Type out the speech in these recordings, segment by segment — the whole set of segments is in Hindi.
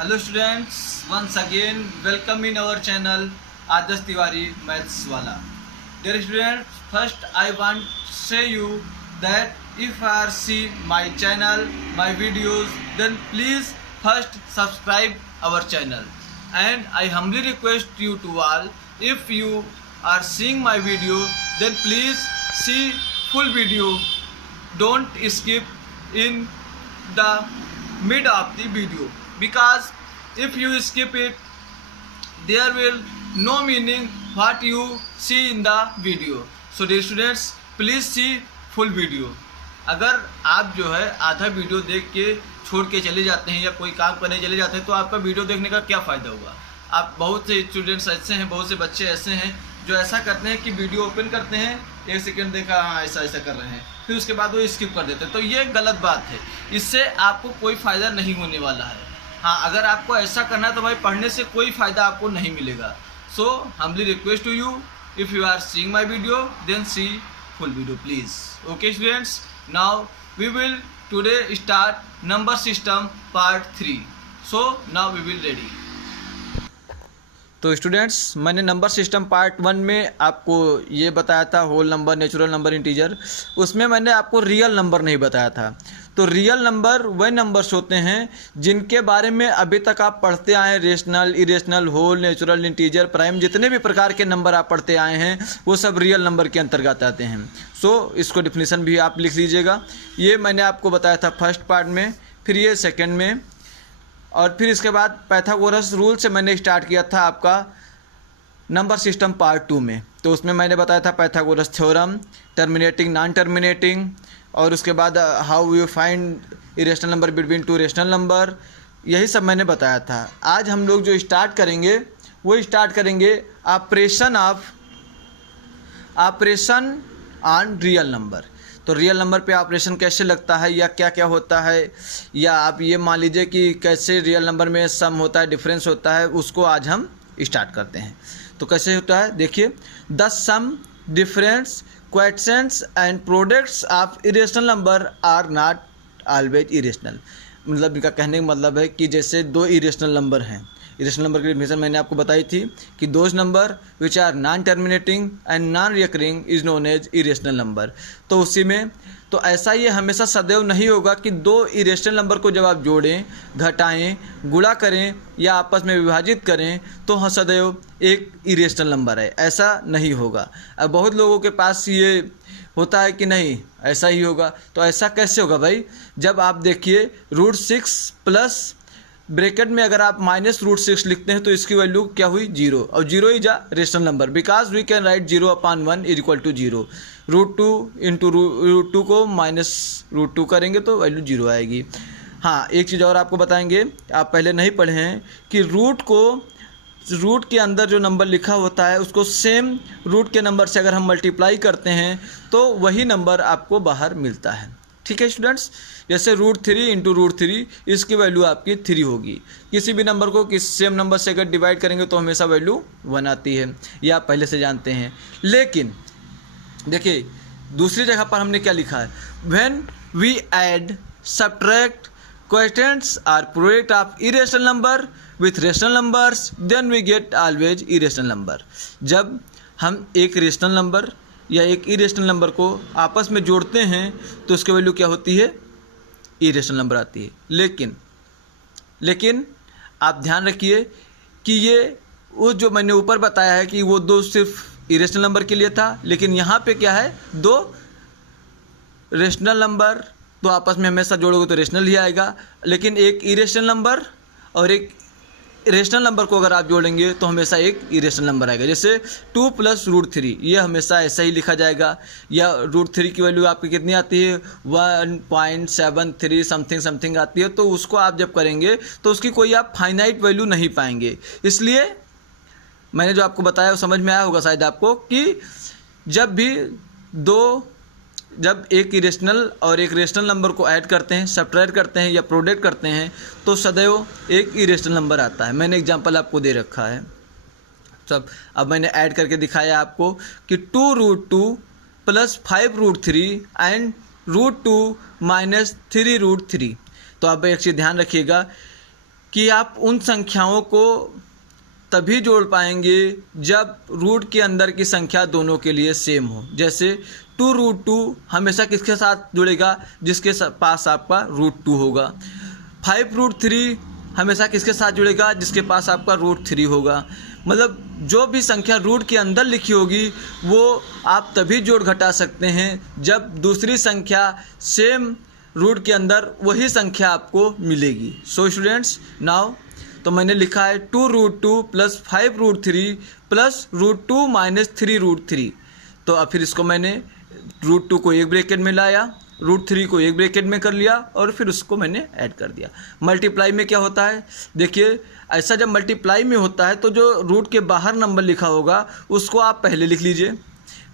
Hello students, once again welcome in our channel Adarsh Tiwari Maths Wala. Dear students, first I want to say you that if you are see my channel, my videos, then please first subscribe our channel. And I humbly request you to all, if you are seeing my video, then please see full video. Don't skip in the mid of the video, because if you skip it, there will no meaning what you see in the video. So dear students, please see full video. अगर आप जो है आधा वीडियो देख के छोड़ के चले जाते हैं या कोई काम करने चले जाते हैं तो आपका वीडियो देखने का क्या फ़ायदा होगा। आप बहुत से स्टूडेंट्स ऐसे हैं, बहुत से बच्चे ऐसे हैं जो ऐसा करते हैं कि वीडियो ओपन करते हैं, 1 सेकंड देखा, हाँ ऐसा ऐसा कर रहे हैं, फिर उसके बाद वो स्किप कर देते हैं। तो ये गलत बात है, इससे आपको कोई फ़ायदा नहीं होने वाला है। हाँ, अगर आपको ऐसा करना है तो भाई पढ़ने से कोई फ़ायदा आपको नहीं मिलेगा। सो humbly request to you, if you are seeing my video, then see full video please. Okay students, now we will today start number system part 3. So now we will ready. तो स्टूडेंट्स, मैंने नंबर सिस्टम पार्ट 1 में आपको ये बताया था, whole number, natural number, integer. उसमें मैंने आपको रियल नंबर नहीं बताया था। तो रियल नंबर वह नंबर्स होते हैं जिनके बारे में अभी तक आप पढ़ते आए हैं। Rational, irrational, whole, natural, integer, prime, जितने भी प्रकार के नंबर आप पढ़ते आए हैं वो सब रियल नंबर के अंतर्गत आते हैं। सो इसको डिफिनीसन भी आप लिख लीजिएगा। ये मैंने आपको बताया था फर्स्ट पार्ट में, फिर ये सेकेंड में, और फिर इसके बाद पाइथागोरस रूल से मैंने स्टार्ट किया था आपका नंबर सिस्टम पार्ट 2 में। तो उसमें मैंने बताया था Pythagoras theorem, terminating, non terminating, और उसके बाद how you find irrational number between two rational number, यही सब मैंने बताया था। आज हम लोग जो स्टार्ट करेंगे वो स्टार्ट करेंगे ऑपरेशन ऑन रियल नंबर। तो रियल नंबर पे ऑपरेशन कैसे लगता है या क्या क्या होता है, या आप ये मान लीजिए कि कैसे रियल नंबर में सम होता है, डिफरेंस होता है, उसको आज हम स्टार्ट करते हैं। तो कैसे होता है देखिए, the sum, difference, quotients and products of irrational number are not always irrational. मतलब इनका कहने का मतलब है कि जैसे दो इरेशनल नंबर हैं, इरेशनल नंबर की डेफिनेशन मैंने आपको बताई थी कि those number which are non terminating and non recurring is known as irrational number. तो उसी में तो ऐसा ये हमेशा सदैव नहीं होगा कि दो इरेशनल नंबर को जब आप जोड़ें, घटाएं, गुणा करें या आपस में विभाजित करें तो हाँ सदैव एक इरेशनल नंबर है, ऐसा नहीं होगा। अब बहुत लोगों के पास ये होता है कि नहीं ऐसा ही होगा। तो ऐसा कैसे होगा भाई, जब आप देखिए √6 प्लस ब्रैकेट में अगर आप -√6 लिखते हैं तो इसकी वैल्यू क्या हुई, 0, और 0 is a rational number, because we can write 0/1 is equal to 0। √2 into √2 को -√2 करेंगे तो वैल्यू 0 आएगी। हाँ, एक चीज़ और आपको बताएंगे, आप पहले नहीं पढ़े हैं कि रूट के अंदर जो नंबर लिखा होता है उसको सेम रूट के नंबर से अगर हम मल्टीप्लाई करते हैं तो वही नंबर आपको बाहर मिलता है। ठीक है स्टूडेंट्स, जैसे √3 इंटू √3, इसकी वैल्यू आपकी 3 होगी। किसी भी नंबर को किसी सेम नंबर से अगर डिवाइड करेंगे तो हमेशा वैल्यू 1 आती है, ये आप पहले से जानते हैं। लेकिन देखिए दूसरी जगह पर हमने क्या लिखा है, when we add, subtract, quotients are product of irrational number with rational numbers, then we get always irrational number. जब हम एक रेशनल नंबर या एक इरेशनल नंबर को आपस में जोड़ते हैं तो उसकी वैल्यू क्या होती है, इरेशनल नंबर आती है। लेकिन आप ध्यान रखिए कि ये वो जो मैंने ऊपर बताया है कि वो दो सिर्फ इरेशनल नंबर के लिए था, लेकिन यहाँ पे क्या है, दो रेशनल नंबर तो आपस में हमेशा जोड़ोगे तो रेशनल ही आएगा, लेकिन एक इरेशनल नंबर और एक रेशनल नंबर को अगर आप जोड़ेंगे तो हमेशा एक इरेशनल नंबर आएगा। जैसे 2 + √3, ये हमेशा ऐसा ही लिखा जाएगा। या √3 की वैल्यू आपकी कितनी आती है, 1.73 समथिंग आती है। तो उसको आप जब करेंगे तो उसकी कोई आप फाइनाइट वैल्यू नहीं पाएंगे। इसलिए मैंने जो आपको बताया वो समझ में आया होगा शायद आपको कि जब एक इरेशनल और एक रेशनल नंबर को ऐड करते हैं, सब्ट्रैक्ट करते हैं या प्रोडक्ट करते हैं तो सदैव एक इरेशनल नंबर आता है। मैंने एग्जांपल आपको दे रखा है सब। अब मैंने ऐड करके दिखाया आपको कि 2√2 + 5√3 एंड √2 - 3√3। तो आप एक चीज़ ध्यान रखिएगा कि आप उन संख्याओं को तभी जोड़ पाएंगे जब रूट के अंदर की संख्या दोनों के लिए सेम हो। जैसे 2√2 हमेशा किसके साथ जुड़ेगा? जिसके पास आपका √2 होगा। 5√3 हमेशा किसके साथ जुड़ेगा? जिसके पास आपका √3 होगा। मतलब जो भी संख्या रूट के अंदर लिखी होगी वो आप तभी जोड़ घटा सकते हैं जब दूसरी संख्या सेम रूट के अंदर वही संख्या आपको मिलेगी। सो स्टूडेंट्स, नाउ तो मैंने लिखा है 2√2 + 5√3 + √2 - 3√3। तो अब फिर इसको मैंने √2 को एक ब्रैकेट में लाया, √3 को एक ब्रैकेट में कर लिया और फिर उसको मैंने ऐड कर दिया। मल्टीप्लाई में क्या होता है? देखिए, ऐसा जब मल्टीप्लाई में होता है तो जो रूट के बाहर नंबर लिखा होगा उसको आप पहले लिख लीजिए,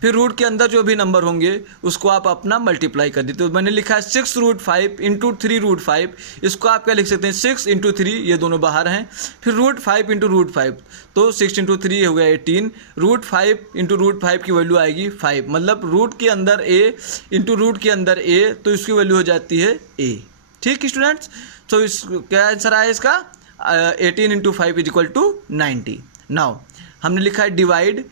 फिर रूट के अंदर जो भी नंबर होंगे उसको आप अपना मल्टीप्लाई कर दीजिए। तो मैंने लिखा है 6√5 × 3√5। इसको आप क्या लिख सकते हैं? 6 × 3, ये दोनों बाहर हैं, फिर √5 × √5, तो 6 × 3 हो गया 18। √5 × √5 की वैल्यू आएगी 5। मतलब रूट के अंदर a × रूट के अंदर a, तो इसकी वैल्यू हो जाती है a। ठीक स्टूडेंट्स, तो इस क्या आंसर आया इसका? 18 × 5 = 90। नाउ हमने लिखा है डिवाइड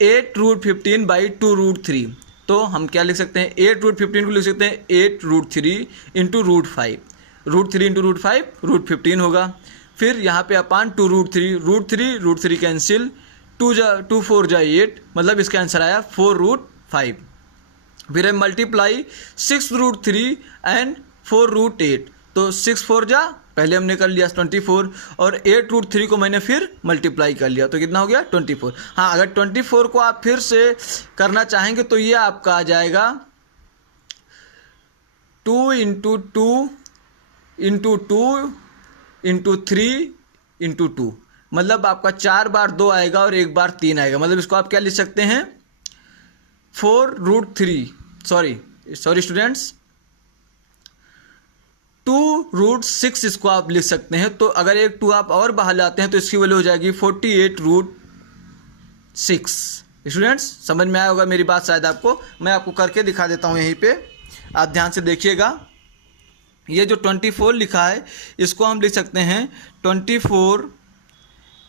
8√15 / 2√3। तो हम क्या लिख सकते हैं? 8√15 को लिख सकते हैं 8√3 × √5। √3 × √5 √15 होगा। फिर यहाँ पे अपान 2√3, √3 कैंसिल, 2 4 जा 8, मतलब इसका आंसर आया 4√5। फिर है मल्टीप्लाई 6√3 एंड 4√8। तो 6 4 जा, पहले हमने कर लिया 24, और 8√3 को मैंने फिर मल्टीप्लाई कर लिया, तो कितना हो गया? 24। हाँ, अगर 24 को आप फिर से करना चाहेंगे तो ये आपका आ जाएगा 2 × 2 × 2 × 3 × 2। मतलब आपका 4 बार 2 आएगा और 1 बार 3 आएगा। मतलब इसको आप क्या लिख सकते हैं? 4√3, सॉरी स्टूडेंट्स, 2√6 इसको आप लिख सकते हैं। तो अगर एक 2 आप और बाहर लाते हैं तो इसकी वैल्यू हो जाएगी 48√6। स्टूडेंट्स, समझ में आया होगा मेरी बात शायद आपको। मैं आपको करके दिखा देता हूँ, यहीं पे आप ध्यान से देखिएगा। ये जो 24 लिखा है इसको हम लिख सकते हैं 24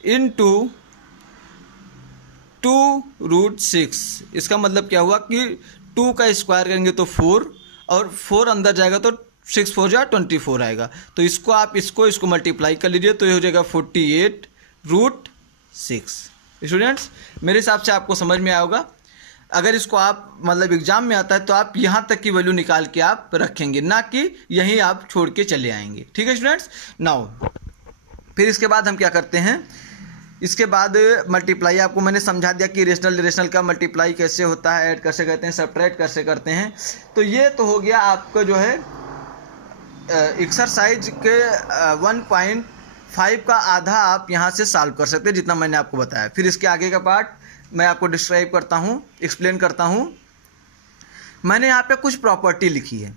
× 2√6। इसका मतलब क्या हुआ कि 2 का स्क्वायर करेंगे तो 4, और 4 अंदर जाएगा तो 6 4 जा 24 आएगा। तो इसको आप इसको मल्टीप्लाई कर लीजिए तो ये हो जाएगा 48√6। स्टूडेंट्स, मेरे हिसाब से आपको समझ में आया होगा। अगर इसको आप मतलब एग्जाम में आता है तो आप यहाँ तक की वैल्यू निकाल के आप रखेंगे, ना कि यहीं आप छोड़ के चले आएंगे। ठीक है स्टूडेंट्स। नाउ फिर इसके बाद हम क्या करते हैं? इसके बाद मल्टीप्लाई आपको मैंने समझा दिया कि रेशनल का मल्टीप्लाई कैसे होता है, ऐड कैसे करते हैं, सब्ट्रैक्ट कैसे करते हैं। तो ये तो हो गया आपका जो है एक्सरसाइज के 1.5 का आधा आप यहाँ से सॉल्व कर सकते हैं, जितना मैंने आपको बताया। फिर इसके आगे का पार्ट मैं आपको डिस्क्राइब करता हूँ, एक्सप्लेन करता हूँ। मैंने यहाँ पे कुछ प्रॉपर्टी लिखी है,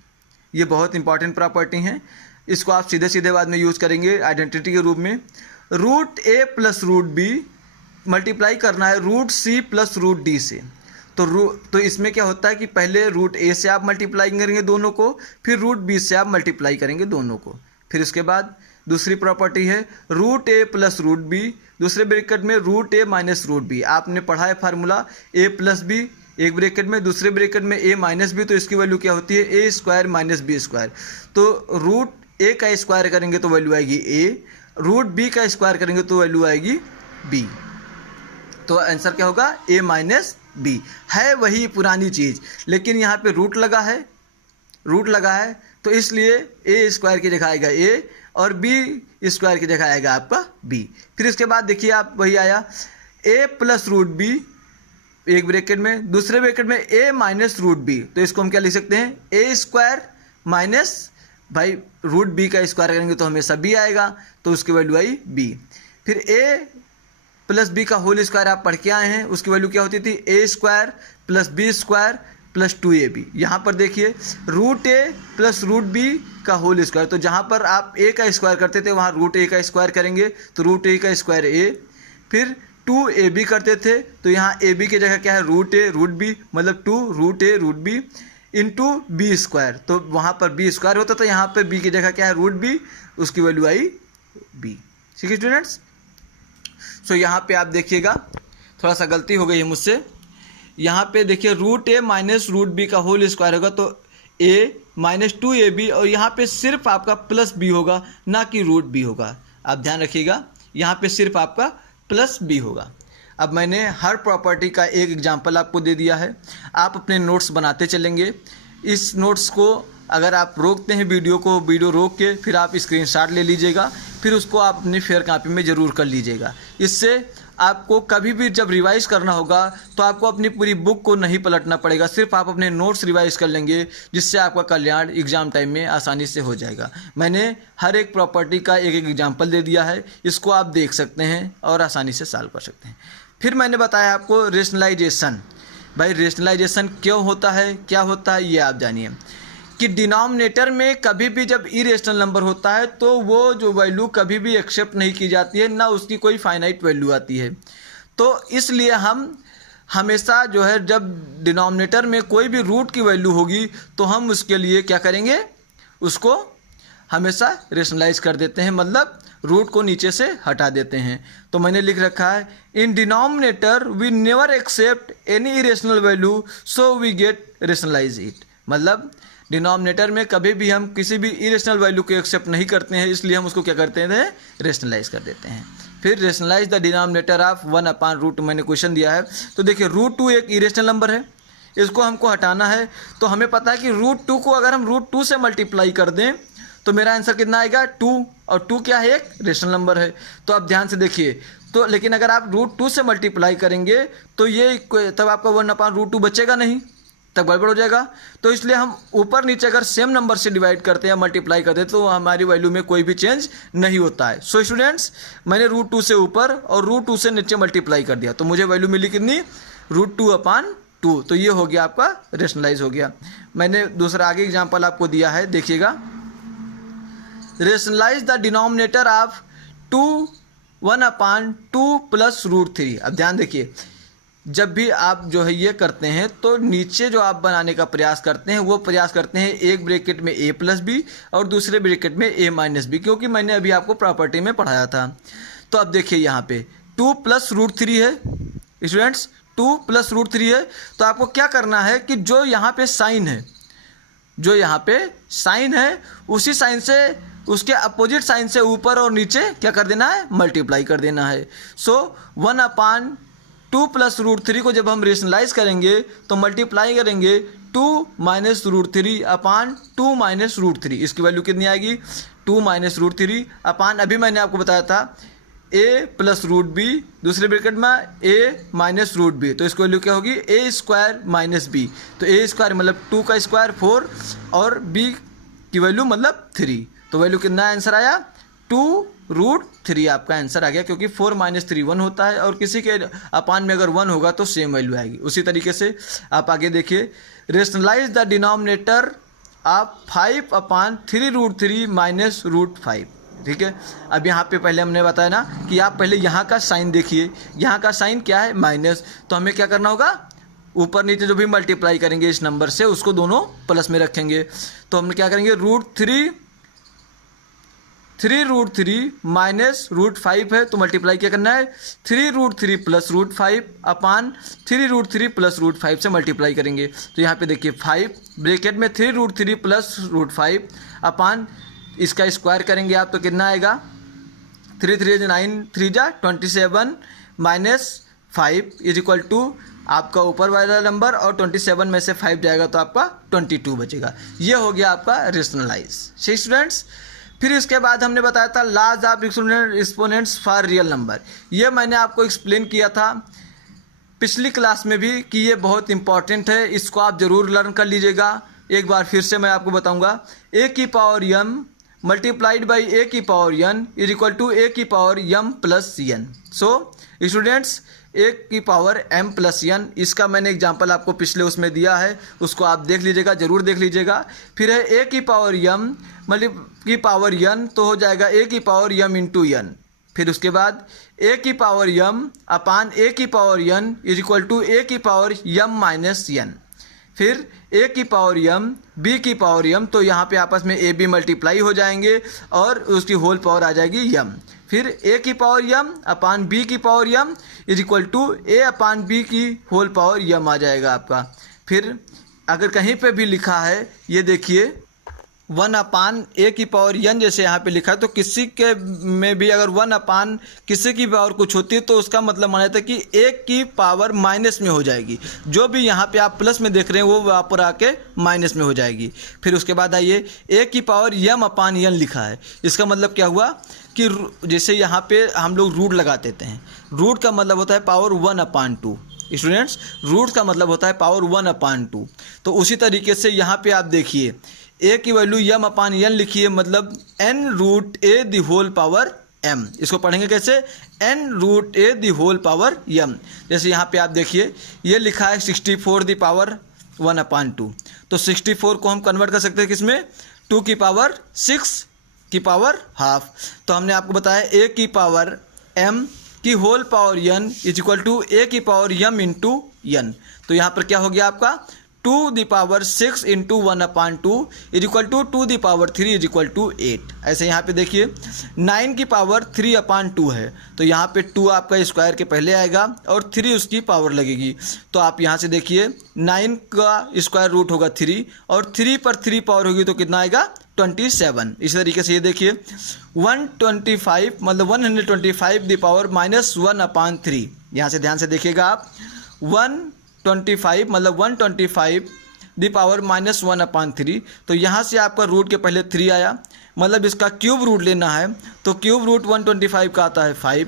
ये बहुत इंपॉर्टेंट प्रॉपर्टी हैं। इसको आप सीधे सीधे बाद में यूज़ करेंगे आइडेंटिटी के रूप में। √a + √b मल्टीप्लाई करना है √c + √d से। तो इसमें क्या होता है कि पहले √a से आप मल्टीप्लाई करेंगे दोनों को, फिर √b से आप मल्टीप्लाई करेंगे दोनों को। फिर उसके बाद दूसरी प्रॉपर्टी है √a + √b, दूसरे ब्रैकेट में √a - √b। आपने पढ़ा है फार्मूला a + b, एक ब्रैकेट में, दूसरे ब्रैकेट में a - b, तो इसकी वैल्यू क्या होती है? a² - b²। तो √a का स्क्वायर करेंगे तो वैल्यू आएगी a, √b का स्क्वायर करेंगे तो वैल्यू आएगी b। तो आंसर क्या होगा? a - b। है वही पुरानी चीज़, लेकिन यहाँ पे रूट लगा है तो इसलिए a² की जगह आएगा a और b² की जगह आएगा आपका b। फिर इसके बाद देखिए आप वही आया a + √b, एक ब्रैकेट में, दूसरे ब्रैकेट में a - √b। तो इसको हम क्या लिख सकते हैं? a² माइनस, भाई √b का स्क्वायर करेंगे तो हमेशा b आएगा, तो उसकी वैल्यू आई b। फिर a + b का होल स्क्वायर आप पढ़ के आए हैं, उसकी वैल्यू क्या होती थी? a² + b² + 2ab। यहाँ पर देखिए √a + √b का होल स्क्वायर, तो जहाँ पर आप a का स्क्वायर करते थे वहाँ √a का स्क्वायर करेंगे तो √a का स्क्वायर a। फिर 2ab करते थे तो यहाँ ab की जगह क्या है? √a √b, मतलब 2 √a √b × b²। तो वहाँ पर b² होता था, यहाँ पर b की जगह क्या है? √b, उसकी वैल्यू आई बी। ठीक है स्टूडेंट्स, सो यहाँ पे आप देखिएगा थोड़ा सा गलती हो गई है मुझसे। यहाँ पे देखिए रूट ए माइनस रूट बी का होल स्क्वायर होगा तो ए माइनस 2ab, और यहाँ पे सिर्फ आपका प्लस बी होगा, ना कि रूट बी होगा। आप ध्यान रखिएगा, यहाँ पे सिर्फ आपका प्लस बी होगा। अब मैंने हर प्रॉपर्टी का एक एग्जांपल आपको दे दिया है, आप अपने नोट्स बनाते चलेंगे। इस नोट्स को अगर आप रोकते हैं वीडियो रोक के फिर आप स्क्रीनशॉट ले लीजिएगा, फिर उसको आप अपनी फेयर कॉपी में ज़रूर कर लीजिएगा। इससे आपको कभी भी जब रिवाइज़ करना होगा तो आपको अपनी पूरी बुक को नहीं पलटना पड़ेगा, सिर्फ आप अपने नोट्स रिवाइज़ कर लेंगे, जिससे आपका कल्याण एग्ज़ाम टाइम में आसानी से हो जाएगा। मैंने हर एक प्रॉपर्टी का एक एक एग्जाम्पल दे दिया है, इसको आप देख सकते हैं और आसानी से सॉल्व कर सकते हैं। फिर मैंने बताया आपको रेशनलाइजेशन। भाई रेशनलाइजेशन क्यों होता है, क्या होता है, ये आप जानिए कि डिनोमिनेटर में कभी भी जब इरेशनल नंबर होता है तो वो जो वैल्यू कभी भी एक्सेप्ट नहीं की जाती है, ना उसकी कोई फाइनाइट वैल्यू आती है। तो इसलिए हम हमेशा जो है जब डिनोमिनेटर में कोई भी रूट की वैल्यू होगी तो हम उसके लिए क्या करेंगे, उसको हमेशा रेशनलाइज कर देते हैं, मतलब रूट को नीचे से हटा देते हैं। तो मैंने लिख रखा है in denominator we never accept any irrational value so we get rationalise it. मतलब डिनोमिनेटर में कभी भी हम किसी भी इरेशनल वैल्यू को एक्सेप्ट नहीं करते हैं, इसलिए हम उसको क्या करते हैं, रेशनलाइज कर देते हैं। फिर रेशनलाइज द डिनोमिनेटर ऑफ 1/√2 मैंने क्वेश्चन दिया है। तो देखिए √2 एक इरेशनल नंबर है, इसको हमको हटाना है। तो हमें पता है कि √2 को अगर हम √2 से मल्टीप्लाई कर दें तो मेरा आंसर कितना आएगा, 2, और 2 क्या है, एक रेशनल नंबर है। तो आप ध्यान से देखिए, तो लेकिन अगर आप √2 से मल्टीप्लाई करेंगे तो ये तब आपका 1/√2 बचेगा नहीं, तब गड़बड़ हो जाएगा। तो इसलिए हम ऊपर नीचे अगर सेम नंबर से डिवाइड करते हैं, मल्टीप्लाई करते हैं, तो हमारी वैल्यू में कोई भी चेंज नहीं होता है। सो स्टूडेंट्स, मैंने √2 से ऊपर और √2 से नीचे मल्टीप्लाई कर दिया तो मुझे वैल्यू मिली कितनी, √2/2। तो ये हो गया आपका रेशनलाइज हो गया। मैंने दूसरा आगे एग्जाम्पल आपको दिया है, देखिएगा rationalise the denominator of 1/2 plus √3। अब ध्यान देखिए, जब भी आप जो है ये करते हैं तो नीचे जो आप बनाने का प्रयास करते हैं वो प्रयास करते हैं एक ब्रैकेट में a + b और दूसरे ब्रैकेट में a - b, क्योंकि मैंने अभी आपको प्रॉपर्टी में पढ़ाया था। तो अब देखिए यहाँ पे 2 + √3 है स्टूडेंट्स, 2 + √3 है। तो आपको क्या करना है कि जो यहाँ पे साइन है, जो यहाँ पे साइन है उसी साइन से, उसके अपोजिट साइन से ऊपर और नीचे क्या कर देना है, मल्टीप्लाई कर देना है। सो 1/2 + √3 को जब हम रेशनलाइज करेंगे तो मल्टीप्लाई करेंगे 2 - √3/2 - √3। इसकी वैल्यू कितनी आएगी, 2 - √3 अपान, अभी मैंने आपको बताया था a + √b, दूसरे ब्रैकेट में a - √b, तो इसकी वैल्यू क्या होगी, a² - b। तो a² मतलब 2 का स्क्वायर 4 और b की वैल्यू मतलब 3। तो वैल्यू कितना आंसर आया, 2√3 आपका आंसर आ गया, क्योंकि 4 - 3 1 होता है और किसी के अपान में अगर 1 होगा तो सेम वैल्यू आएगी। उसी तरीके से आप आगे देखिए, रेशनलाइज द डिनोमिनेटर ऑफ 5/3√3 - √5। ठीक है, अब यहाँ पे पहले हमने बताया ना कि आप पहले यहाँ का साइन देखिए, यहाँ का साइन क्या है, माइनस। तो हमें क्या करना होगा, ऊपर नीचे जो भी मल्टीप्लाई करेंगे इस नंबर से उसको दोनों प्लस में रखेंगे। तो हम क्या करेंगे, √3 -√5 है तो मल्टीप्लाई क्या करना है, 3√3 + √5 अपान 3√3 + √5 से मल्टीप्लाई करेंगे। तो यहाँ पे देखिए 5 ब्रैकेट में 3√3 + √5 अपान इसका स्क्वायर करेंगे आप तो कितना आएगा, 3 3 9 3 27 -5 = आपका ऊपर वाला नंबर और 27 में से 5 जाएगा तो आपका 22 बचेगा। ये हो गया आपका रेशनलाइज। सही स्टूडेंट्स, फिर इसके बाद हमने बताया था लाज of exponents for real number. ये मैंने आपको एक्सप्लेन किया था पिछली क्लास में भी कि ये बहुत इंपॉर्टेंट है, इसको आप ज़रूर लर्न कर लीजिएगा। एक बार फिर से मैं आपको बताऊंगा, a⁻m multiplied by a⁻n = a⁻m + n। So students, a⁻m + n, इसका मैंने एग्जांपल आपको पिछले उसमें दिया है, उसको आप देख लीजिएगा, ज़रूर देख लीजिएगा। फिर है a⁻m n तो हो जाएगा a⁻m × n। फिर उसके बाद a⁻m अपान a⁻n = a⁻m - n। फिर ए की पावर m बी की पावर m, तो यहाँ पे आपस में ए बी मल्टीप्लाई हो जाएंगे और उसकी होल पावर आ जाएगी m। फिर ए की पावर m अपान बी की power m is equal to A upon B की होल पावर m आ जाएगा आपका। फिर अगर कहीं पे भी लिखा है, ये देखिए 1 अपान ए की पावर n जैसे यहाँ पे लिखा है, तो किसी के में भी अगर 1 अपान किसी की पावर कुछ होती है तो उसका मतलब माना जाता है कि ए की पावर माइनस में हो जाएगी। जो भी यहाँ पे आप प्लस में देख रहे हैं वो वहाँ पर आके माइनस में हो जाएगी। फिर उसके बाद आइए ए की पावर m अपान n लिखा है, इसका मतलब क्या हुआ कि जैसे यहाँ पे हम लोग रूट लगा देते हैं, रूट का मतलब होता है पावर 1 अपान 2। स्टूडेंट्स, रूट का मतलब होता है पावर 1 अपान 2। तो उसी तरीके से यहाँ पे आप देखिए ए की वैल्यू m अपान n लिखिए, मतलब n root A the whole power m। इसको पढ़ेंगे कैसे, n root A the whole power m। जैसे यहाँ पे आप देखिए ये लिखा है 64 दी पावर 1 अपान 2, तो 64 को हम कन्वर्ट कर सकते हैं किसमें, 2 की पावर 6 की पावर हाफ। तो हमने आपको बताया a की पावर m की whole power n is equal to a की पावर m इंटू n। तो यहाँ पर क्या हो गया आपका 2 the power 6 into 1 upon 2 is equal to 2 the power 3 is equal to 8। ऐसे यहाँ पे देखिए 9 की पावर 3 अपान 2 है, तो यहाँ पे 2 आपका स्क्वायर के पहले आएगा और 3 उसकी पावर लगेगी। तो आप यहाँ से देखिए 9 का स्क्वायर रूट होगा 3 और 3 पर 3 पावर होगी तो कितना आएगा 27। इसी तरीके से ये देखिए 125 मतलब 125 दी पावर माइनस 1 अपान 3। यहाँ से ध्यान से देखिएगा आप 125 मतलब 125 दी पावर माइनस 1 अपान 3। तो यहाँ से आपका रूट के पहले 3 आया, मतलब इसका क्यूब रूट लेना है, तो क्यूब रूट 125 का आता है 5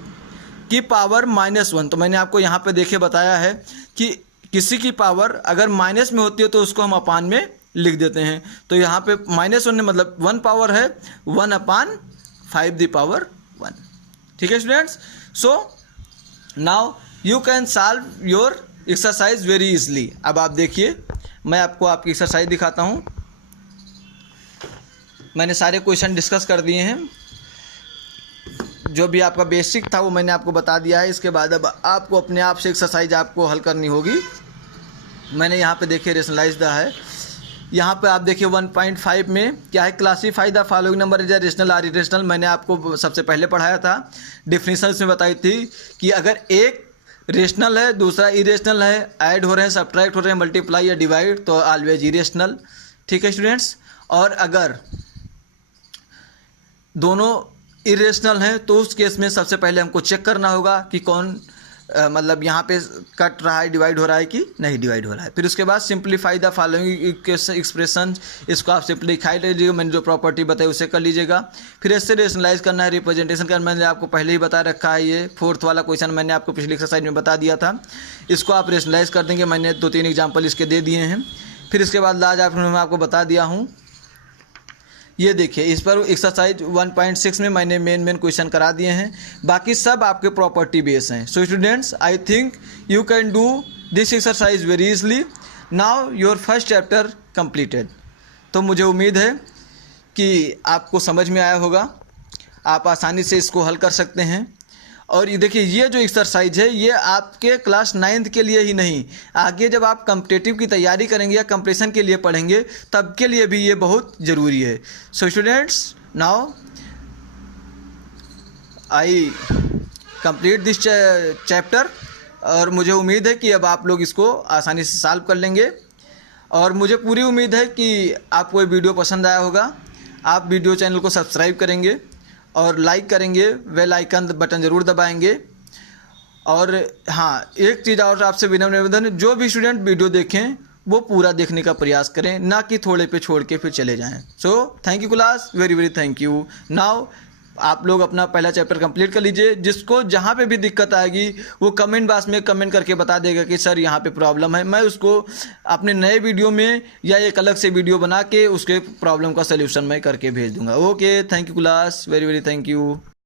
की पावर माइनस 1। तो मैंने आपको यहाँ पे देखे बताया है कि किसी की पावर अगर माइनस में होती है तो उसको हम अपान में लिख देते हैं। तो यहाँ पे माइनस 1 मतलब 1 पावर है 1 अपान 5 दी पावर 1। ठीक है students, so now you can solve your exercise very easily. अब आप देखिए मैं आपको आपकी एक्सरसाइज दिखाता हूँ। मैंने सारे क्वेश्चन डिस्कस कर दिए हैं, जो भी आपका बेसिक था वो मैंने आपको बता दिया है। इसके बाद अब आपको अपने आप से एक्सरसाइज आपको हल करनी होगी। मैंने यहाँ पे देखिए रेशनलाइज द है, यहाँ पे आप देखिए 1.5 में क्या है, classify the following number is rational or irrational. मैंने आपको सबसे पहले पढ़ाया था, डिफिनीशन इसमें बताई थी कि अगर एक रेशनल है दूसरा इरेशनल है, ऐड हो रहे हैं सब्ट्रैक्ट हो रहे हैं मल्टीप्लाई या डिवाइड, तो ऑलवेज इरेशनल। ठीक है स्टूडेंट्स, और अगर दोनों इरेशनल हैं तो उस केस में सबसे पहले हमको चेक करना होगा कि कौन मतलब यहाँ पे कट रहा है, डिवाइड हो रहा है कि नहीं डिवाइड हो रहा है। फिर उसके बाद सिंप्लीफाई द फॉलोइंग एक्सप्रेशन, इसको आप सिंप्लीफाई लीजिएगा, मैंने जो प्रॉपर्टी बताई उसे कर लीजिएगा। फिर इससे रेशनलाइज करना है, रिप्रेजेंटेशन करना मैंने आपको पहले ही बता रखा है। ये 4th वाला क्वेश्चन मैंने आपको पिछली एक्सरसाइज में बता दिया था, इसको आप रेशनलाइज कर देंगे। मैंने 2-3 एग्जाम्पल इसके दे दिए हैं। फिर इसके बाद लाज आप मैं आपको बता दिया हूँ, ये देखिए इस पर एक्सरसाइज 1.6 में मैंने मेन क्वेश्चन करा दिए हैं, बाकी सब आपके प्रॉपर्टी बेस हैं। So students, I think you can do this exercise very easily. Now your first chapter completed. तो मुझे उम्मीद है कि आपको समझ में आया होगा, आप आसानी से इसको हल कर सकते हैं। और ये देखिए ये जो एक्सरसाइज है ये आपके क्लास 9th के लिए ही नहीं, आगे जब आप कॉम्पिटिटिव की तैयारी करेंगे या कंपटीशन के लिए पढ़ेंगे तब के लिए भी ये बहुत ज़रूरी है। So students, now I complete this chapter, और मुझे उम्मीद है कि अब आप लोग इसको आसानी से सॉल्व कर लेंगे। और मुझे पूरी उम्मीद है कि आपको ये वीडियो पसंद आया होगा। आप वीडियो चैनल को सब्सक्राइब करेंगे और लाइक करेंगे, बेल आइकन बटन ज़रूर दबाएंगे। और हाँ, एक चीज़ और आपसे विनम्र निवेदन है, जो भी स्टूडेंट वीडियो देखें वो पूरा देखने का प्रयास करें, ना कि थोड़े पे छोड़ के फिर चले जाएं। So thank you class, very very thank you. Now आप लोग अपना पहला चैप्टर कंप्लीट कर लीजिए। जिसको जहाँ पे भी दिक्कत आएगी वो कमेंट बॉक्स में कमेंट करके बता देगा कि सर यहाँ पे प्रॉब्लम है, मैं उसको अपने नए वीडियो में या एक अलग से वीडियो बना के उसके प्रॉब्लम का सलूशन मैं करके भेज दूंगा। Okay, thank you class, very very thank you.